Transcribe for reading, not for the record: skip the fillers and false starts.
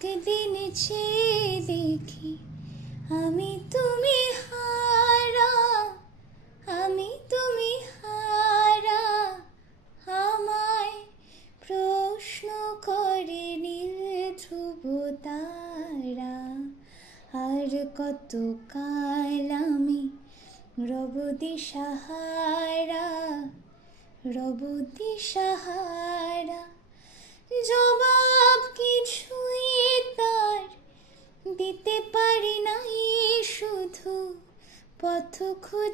একদিন চেয়ে দেখি আমি তুমি হারা, আমি তুমি হারা। আমায় প্রশ্ন করে নীল ধ্রুব তারা, আর কত কাল আমি রব দিশাহারা, রব দিশাহারা। জবাব কিছুই তার দিতে পারি নাই, শুধু পথ খুঁজে